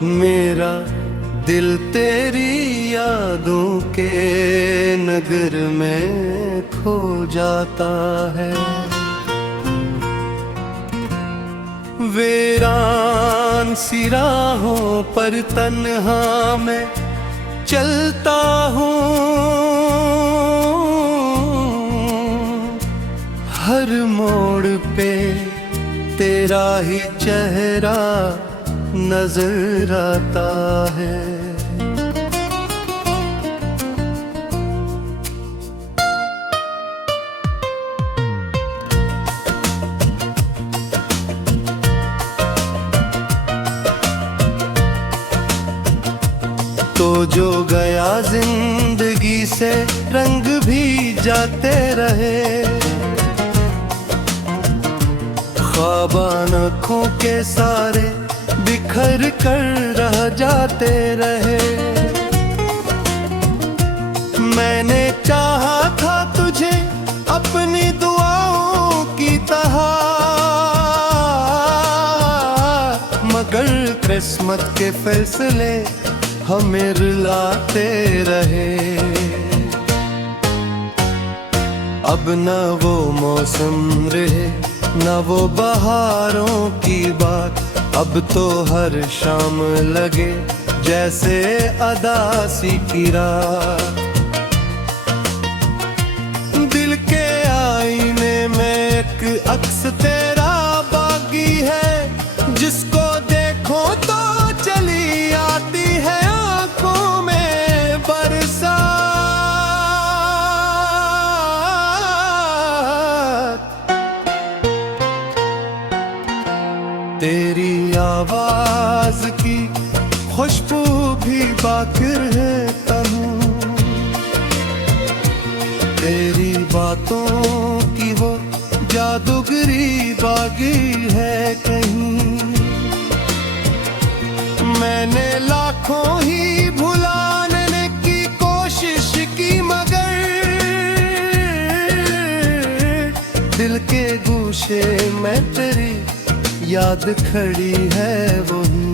मेरा दिल तेरी यादों के नगर में खो जाता है। वीरान सी राहों पर तन्हा मैं चलता हूँ, हर मोड़ पे तेरा ही चेहरा नजर आता है। तो जो गया जिंदगी से रंग भी जाते रहे, ख्वाब आँखों के सारे बिखर कर रह जाते रहे। मैंने चाहा था तुझे अपनी दुआओं की तरह, मगर किस्मत के फैसले हमें रुलाते रहे। अब न वो मौसम रहे न वो बहारों की बात, अब तो हर शाम लगे जैसे अदासी की रात। दिल के आईने में एक अक्स तेरा बाकी है, जिसको देखो तो चली आती है आंखों में बरसात। तेरी आवाज की खुशबू भी बाकिर है तन्हू, तेरी बातों की वो जादूगरी बागी है कहीं। मैंने लाखों ही भुलाने की कोशिश की, मगर दिल के गूशे में तेरी याद खड़ी है वही।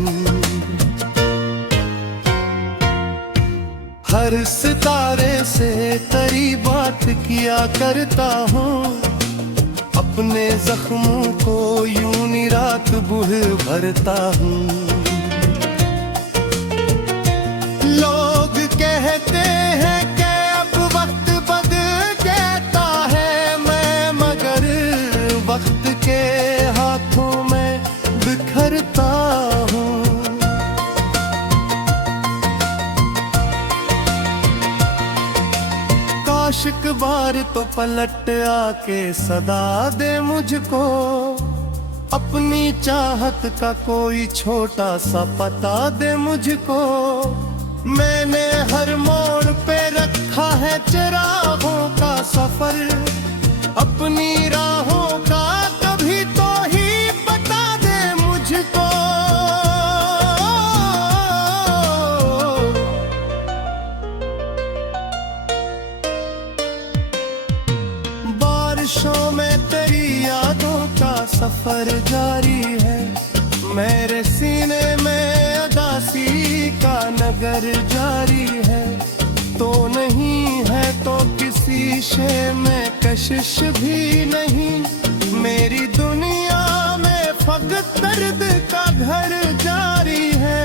हर सितारे से तेरी बात किया करता हूँ, अपने जख्मों को यूं नी रात बुह भरता हूँ। लोग कहते हैं कि अब वक्त बदल कहता है मैं, मगर वक्त के हाथों में बिखरता हूँ। काश एक बार तो पलट आके सदा दे मुझको, अपनी चाहत का कोई छोटा सा पता दे मुझको। मैंने हर मोड़ पे रखा है चिरागों का सफर, अपनी राहों का कभी तो ही बता दे मुझको। बारिशों में तेरी यादों का सफर जारी है, मेरे सीने में उदासी का नगर जारी है। तो नहीं है तो किसी शे में कशिश भी नहीं, मेरी दुनिया में फकत दर्द का घर जारी है।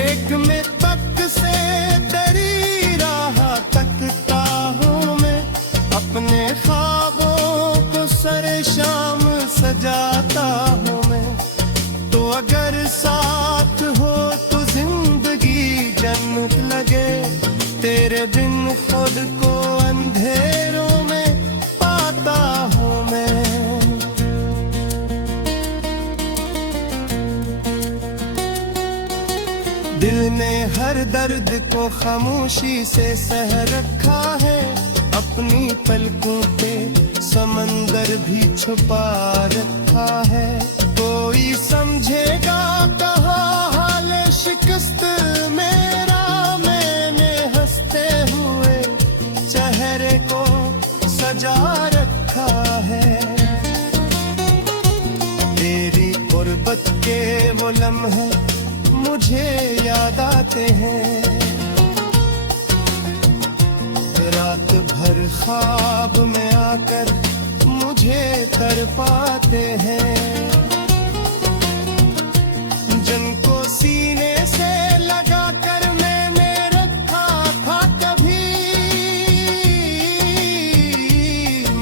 एक में तक से तेरी राह तकता हूँ मैं, अपने ख्वाबों को सरे शाम सजाता हूँ मैं। तो अगर साथ हो तो जिंदगी जन्नत लगे, तेरे बिन खुद को अंधेरों में पाता हूँ मैं। दिल ने हर दर्द को खामोशी से सह रखा है, अपनी पलकों पे समंदर भी छुपा रखा है। कोई समझेगा कहा हाल शिकस्त मेरा, मैंने हंसते हुए चेहरे को सजा रखा है। तेरी गुर्बत मोहब्बत के वो लम्हे मुझे याद आते हैं। रात भर ख्वाब में आकर मुझे तड़पाते हैं। जिनको सीने से लगा कर मैंने रखा था कभी,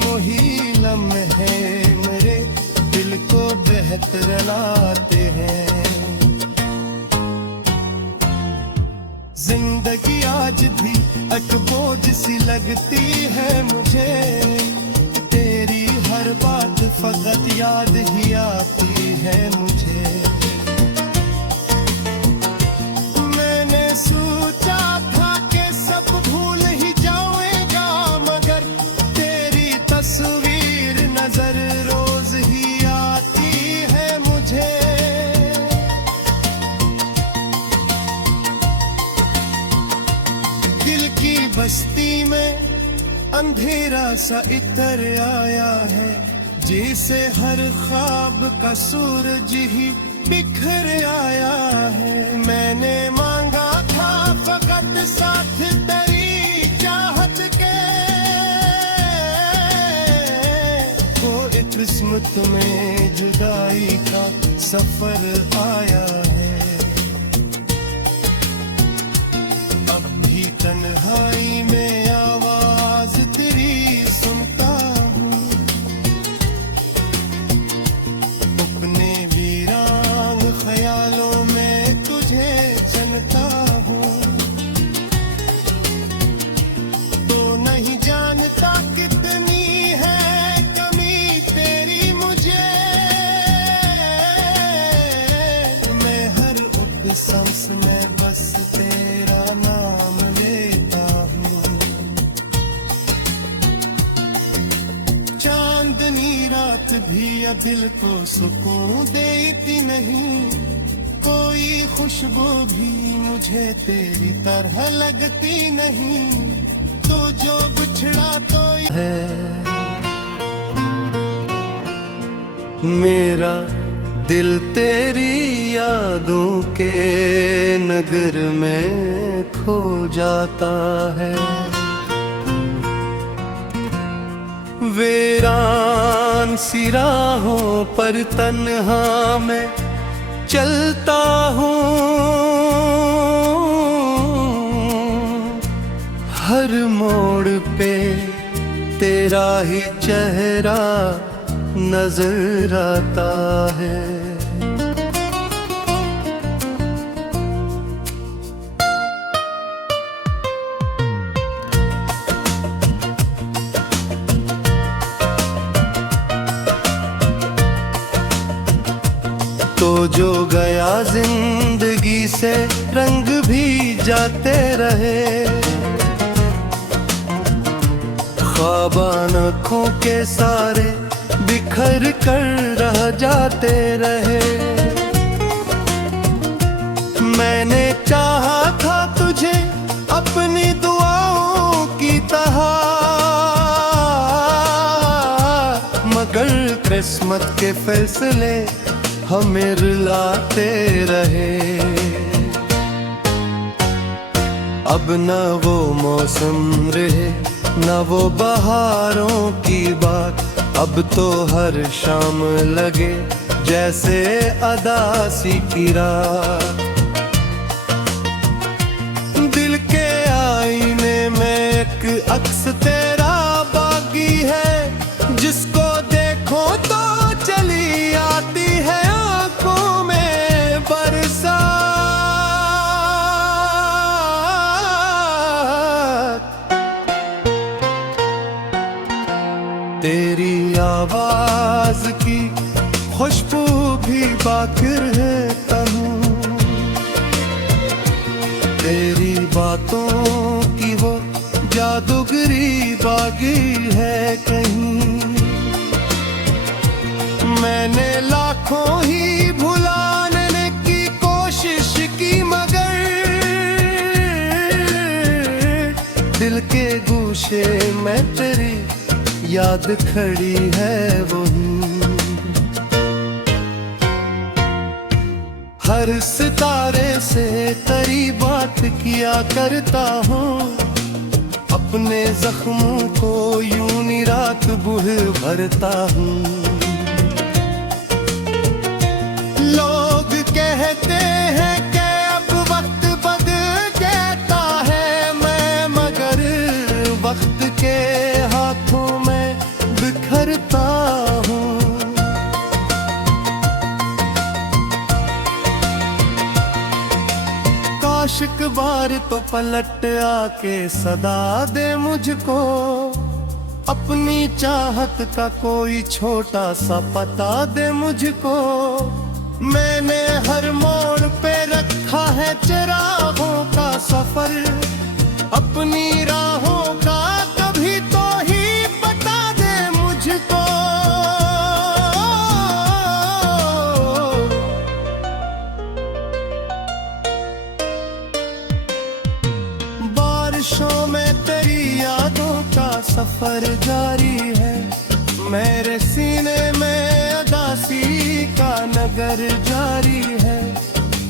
वही लम्हे मेरे दिल को बेहतर लाते हैं। जिंदगी आज भी अटबोझ सी लगती है मुझे, तेरी हर बात फकत याद ही आती है मुझे। मैंने सोचा था कि सब भूल ही जाऊंगा, मगर तेरी तस्वीर नजर रोज ही आती है मुझे। दिल की बस्ती में अंधेरा सा इतर आया है, जैसे हर ख्वाब का सूरज ही बिखर आया है। मैंने मांगा था फकत साथ तेरी चाहत के, वो किस्मत में जुदाई का सफर आया है। अब भी तन्हाई में आवाज तेरी सुनता हूँ, अपने वीरान ख्यालों में तुझे चलता हूँ। तो नहीं जानता कितनी है कमी तेरी मुझे, मैं हर उठ सांस में बस तेरा नाम लेता हूँ। चांदनी रात भी अब दिल को सुकून देती नहीं, कोई खुशबू भी मुझे तेरी तरह लगती नहीं। तो जो बिछड़ा तो है मेरा दिल तेरी यादों के नगर में खो जाता है। वीरान सी राहों पर तन्हा मैं चलता हूँ, हर मोड़ पे तेरा ही चेहरा नजर आता है। तो जो गया जिंदगी से रंग भी जाते रहे, ख्वाब आँखों के सारे बिखर कर रह जाते रहे। मैंने चाहा था तुझे अपनी दुआओं की तरह, मगर किस्मत के फैसले हमें रुलाते रहे। अब न वो मौसम रहे न वो बहारों की बात, अब तो हर शाम लगे जैसे अदासी की रात। दिल के आईने में एक अक्स तेरा बाकी है, जिसको देखो तो चली आती है आंखों में बरसात। तेरी आवाज की खुशबू भी बाकिर है तन्हू, तेरी बातों की वो जादूगरी बागी है कहीं। मैंने लाखों ही भुलाने की कोशिश की, मगर दिल के गूशे में तेरी याद खड़ी है वही। हर सितारे से तेरी बात किया करता हूँ, अपने जख्मों को यूं नी रात बुह भरता हूँ। लोग कहते हैं कि अब वक्त बदल कहता है, मैं मगर वक्त के हाथों में बिखरता हूँ। काश एक बार तो पलट आके सदा दे मुझको, अपनी चाहत का कोई छोटा सा पता दे मुझको। मैंने हर मोड़ पे रखा है चिरागों का सफर, अपनी राहों का कभी तो ही बता दे मुझको। बारिशों में तेरी यादों का सफर जारी है, मेरे सीने में अदासी का नगर जारी है।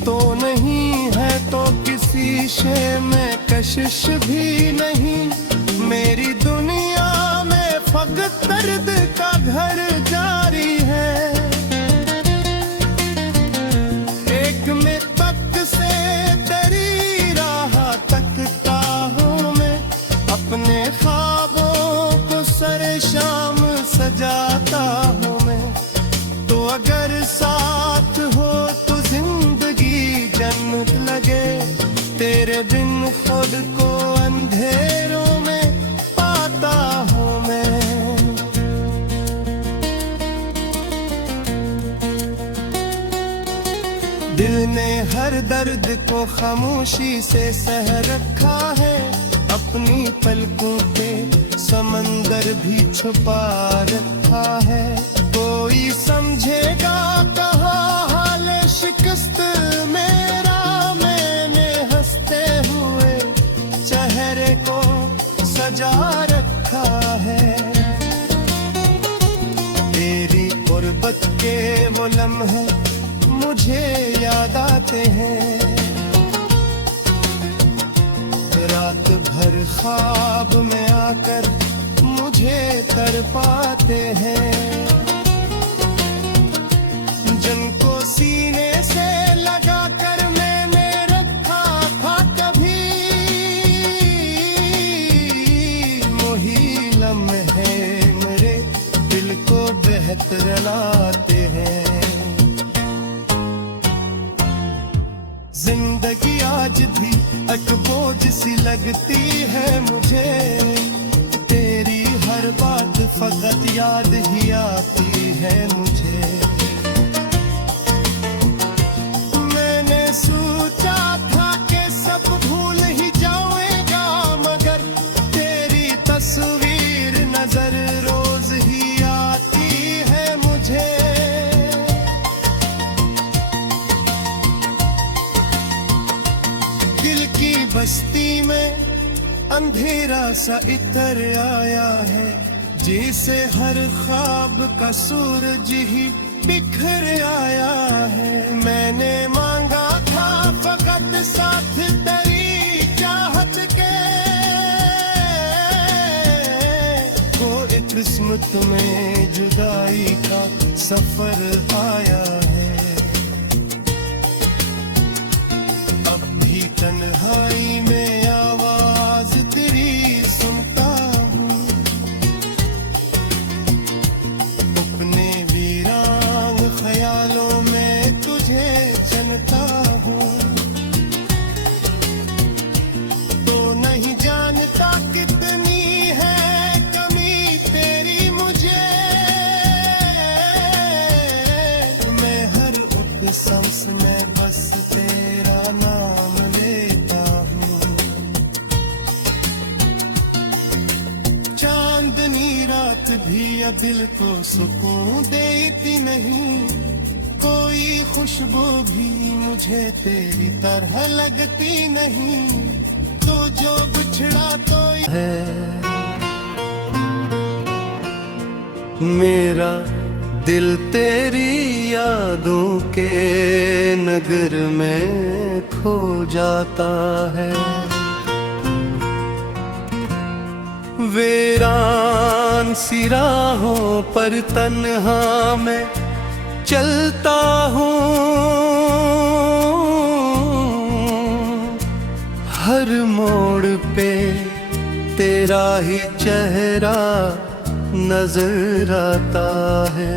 तो नहीं है तो किसी शे में कशिश भी नहीं, मेरी दुनिया में फकत दर्द का घर जारी है। एक में तक से तेरी राह तकता हूँ मैं, अपने ख्वाबों को सरे शाम सजाता हूँ मैं। तो अगर साथ हो तो जिंदगी जन्नत लगे, तेरे बिन खुद को अंधेरों में पाता हूँ मैं। दिल ने हर दर्द को खामोशी से सह रखा है, अपनी पलकों पे समंदर भी छुपा रखा है। कोई समझेगा कहाँ हाल शिकस्त मेरा, मैंने हंसते हुए चेहरे को सजा रखा है। तेरी गुर्बत के वो लम्हे मुझे याद आते हैं, रात भर ख्वाब में आकर मुझे तड़पाते हैं। जिनको सीने से लगा कर मैंने रखा था कभी, वही लम्हे मेरे दिल को बेहतर लाते हैं। जिंदगी आज भी एक बोझ सी लगती है मुझे, तेरी हर बात फकत याद ही आती है मुझे। मैंने सोचा था कि सब भूल ही जाऊंगा, मगर तेरी तस्वीर नजर रोज ही आती है मुझे। दिल की बस्ती में अंधेरा सा इतर आया है, जिसे हर ख्वाब का सूरज ही बिखर आया है। मैंने मांगा था फकत साथ तेरी चाहत के, वो किस्मत में जुदाई का सफर आया है। अब भी तन्हाई में आवाज तेरी सुनता हूँ, अपने वीरान ख्यालों में तुझे चलता हूँ। तो नहीं जानता कितनी है कमी तेरी मुझे, मैं हर उठ सांस में बस तेरा नाम लेता हूँ। चांदनी रात भी अब दिल को सुकून देती नहीं, कोई खुशबू भी मुझे तेरी तरह लगती नहीं। तो जो बिछड़ा तो है, मेरा दिल तेरी यादों के नगर में खो जाता है। वीरान सी राहों पर तन्हा मैं चलता हूँ, हर मोड़ पे तेरा ही चेहरा नजर आता है।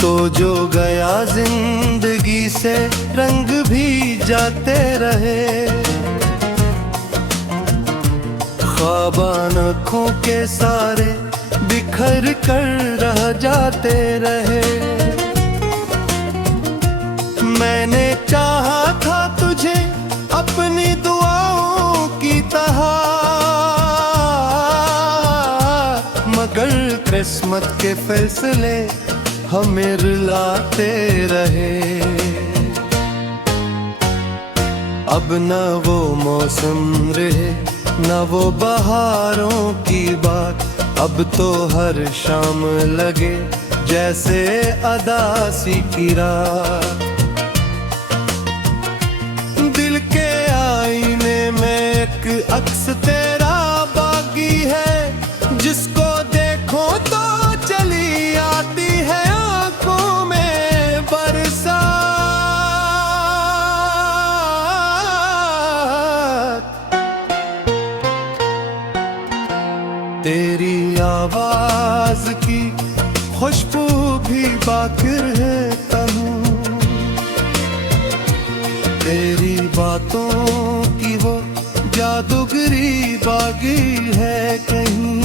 तो जो गया जिंदगी से रंग भी जाते रहे, ख्वाब आँखों के सारे बिखर कर रह जाते रहे। मैंने चाहा था तुझे अपनी दुआओं की तरह, मगर किस्मत के फैसले हमें रुलाते रहे। अब न वो मौसम रहे न वो बहारों की बात, अब तो हर शाम लगे जैसे अदासी की रात। दिल के आईने में एक अक्स तेरा बाकी है, जिसको देखो तो चली आती है आंखों में बरसात। तेरी आवाज की खुशबू भी बाकिर है तन्हू, तेरी बातों की वो जादूगरी बागी है कहीं।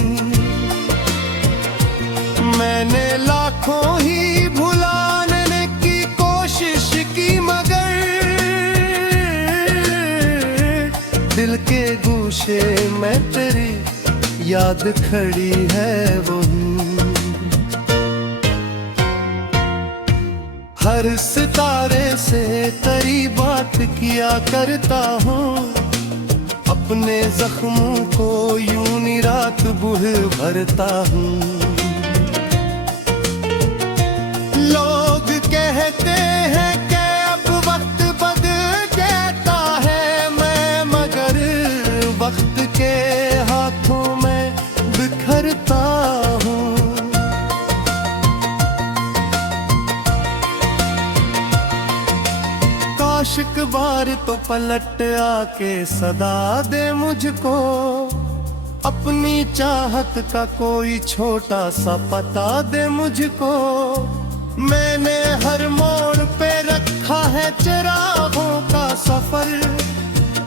मैंने लाखों ही भुलाने की कोशिश की, मगर दिल के गूशे में तेरी याद खड़ी है वही। हर सितारे से तेरी बात किया करता हूँ, अपने जख्मों को यूं ही रात बुह भरता हूँ। लोग कहते हैं कि अब वक्त बदल जाता है, मैं मगर वक्त के हाथों में बिखरता हूँ। काश एक बार तो पलट आके सदा दे मुझको, अपनी चाहत का कोई छोटा सा पता दे मुझको। मैंने हर मोड़ पे रखा है चिरागों का सफर,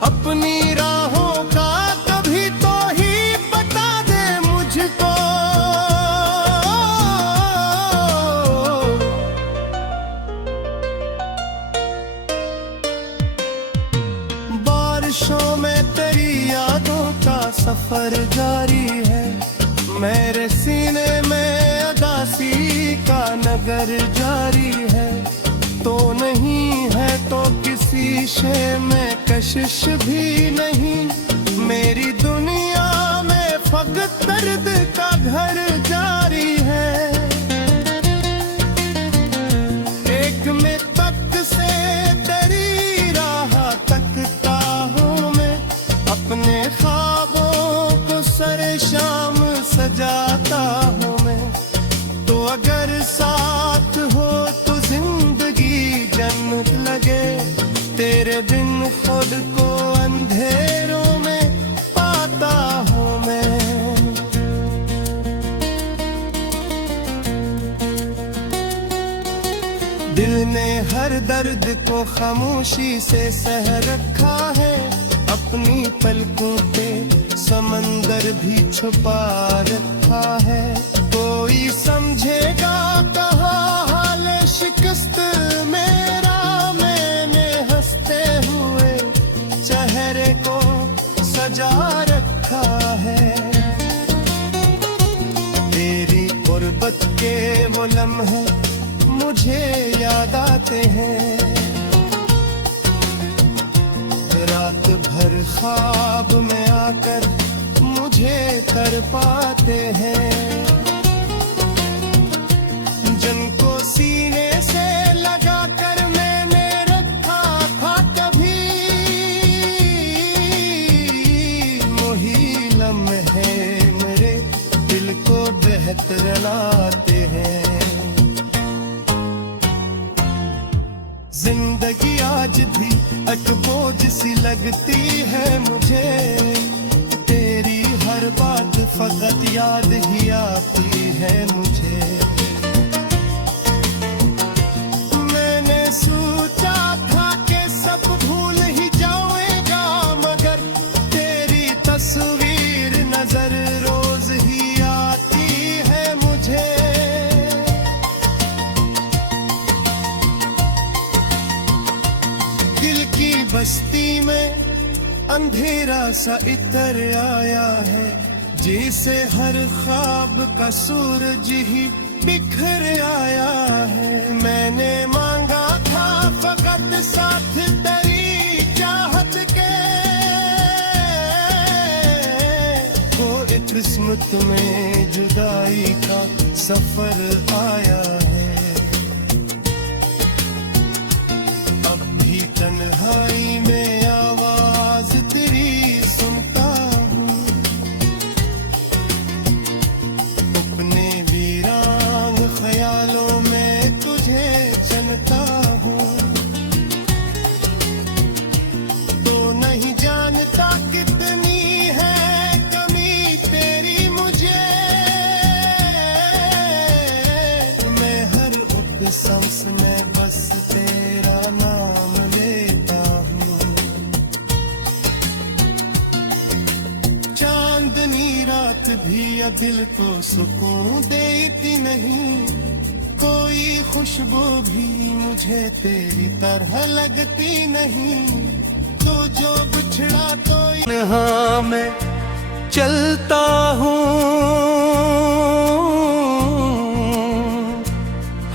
अपनी राहों का कभी तो ही बता दे मुझको। बारिशों में तेरी यादों का सफर जारी है, मेरे सीने में उदासी का नगर जारी है। तो नहीं है तो किसी शे में कशिश भी नहीं, मेरी दुनिया में फकत दर्द का घर जारी है। एक में तक से तेरी राह तकता हूँ मैं, अपने ख्वाबों को सरे शाम सजाता हूँ मैं। तो अगर साथ हो तो जिंदगी जन्नत लगे, तेरे बिन खुद को अंधेरों में पाता हूँ मैं। दिल ने हर दर्द को खामोशी से सह रखा है, अपनी पलकों पे समंदर भी छुपा रखा है। कोई समझेगा कहाँ हाल शिकस्त मेरा, मैंने हंसते हुए चेहरे को सजा रखा है। तेरी गुर्बत के वो लम्हे मुझे याद आते हैं। रात भर ख्वाब में आकर मुझे तड़पाते हैं। जिनको सीने से लगाकर मैंने रखा था कभी, वही लम्हे मेरे दिल को बेहतर लाते हैं। जिंदगी आज भी एक बोझ सी लगती है मुझे, तेरी हर बात फकत याद ही आती है मुझे। मैंने सोचा था कि सब भूल ही जाऊंगा, मगर तेरी तस्वीर नजर रोज ही आती है मुझे। दिल की बस्ती में अंधेरा सा इतर आया है, जैसे हर ख्वाब का सूरज ही बिखर आया है। मैंने मांगा था फकत साथ तेरी चाहत के, वो एक किस्मत में जुदाई का सफर आया है। अब भी तन्हाई में आवाज तेरी सुनता हूँ, अपने वीरान ख्यालों में तुझे चलता हूँ। तो नहीं जानता कितनी है कमी तेरी मुझे, मैं हर उठ सांस में बस तेरा नाम लेता हूँ। चांदनी रात भी अब दिल को सुकून देती नहीं, कोई खुशबू भी मुझे तेरी तरह लगती नहीं। तो जो बिछड़ा तो यहाँ मैं चलता हूँ,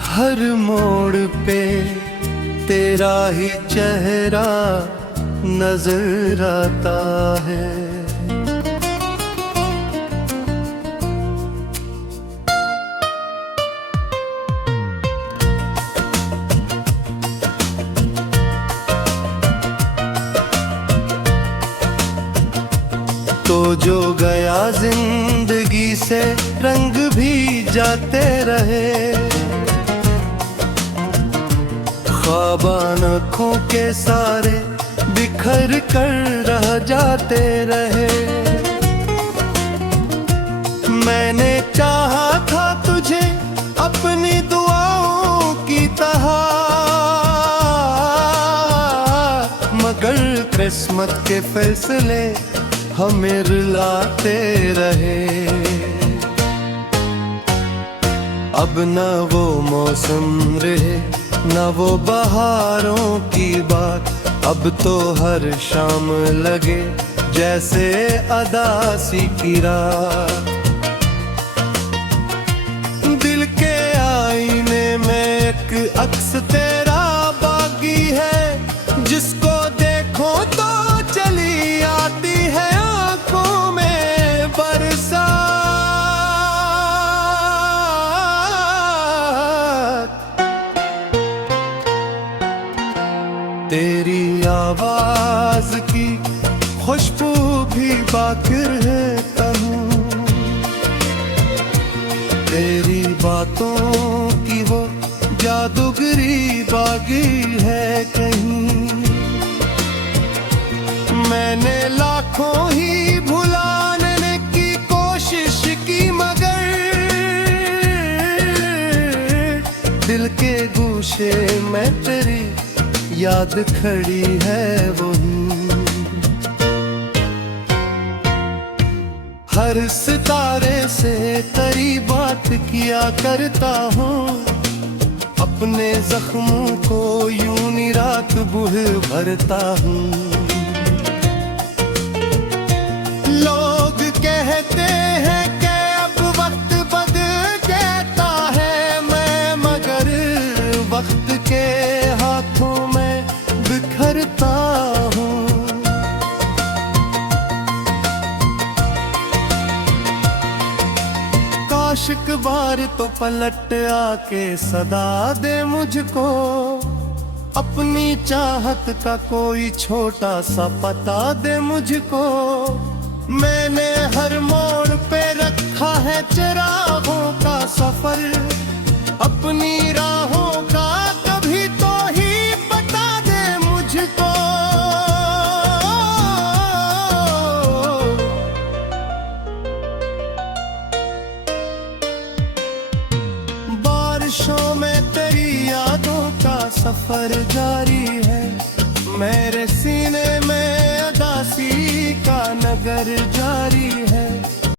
हर मोड़ पे तेरा ही चेहरा नजर आता है। तो जो गया जिंदगी से रंग भी जाते रहे, ख्वाब आँखों के सारे बिखर कर रह जाते रहे। मैंने चाहा था तुझे अपनी दुआओं की तरह, मगर किस्मत के फैसले हमें रुलाते रहे। अब न वो मौसम रहे न वो बहारों की बात, अब तो हर शाम लगे जैसे अदासी की रात। दिल के आईने में एक अक्स तेरा बागी है, जिसको देखो तो चली आती है आंखों में बरसात। तेरी आवाज की खुशबू भी बाकिर है कहूँ, तेरी बातों की वो जादूगरी बागी है कहीं। मैंने लाखों ही भुलाने की कोशिश की, मगर दिल के गूशे में तेरी याद खड़ी है वही। हर सितारे से तेरी बात किया करता हूँ, अपने जख्मों को यूं ही रात बुह भरता हूँ। लोग कहते हैं कि अब वक्त बदल जाता है, मैं मगर वक्त के हाथों में बिखरता हूँ। काश एक बार तो पलट आके सदा दे मुझको, अपनी चाहत का कोई छोटा सा पता दे मुझको। मैंने हर मोड़ पे रखा है चिरागों का सफर, अपनी राहों का कभी तो ही बता दे मुझको। बारिशों में तेरी यादों का सफर जारी है, मेरे सीने में उदासी का नगर जारी है।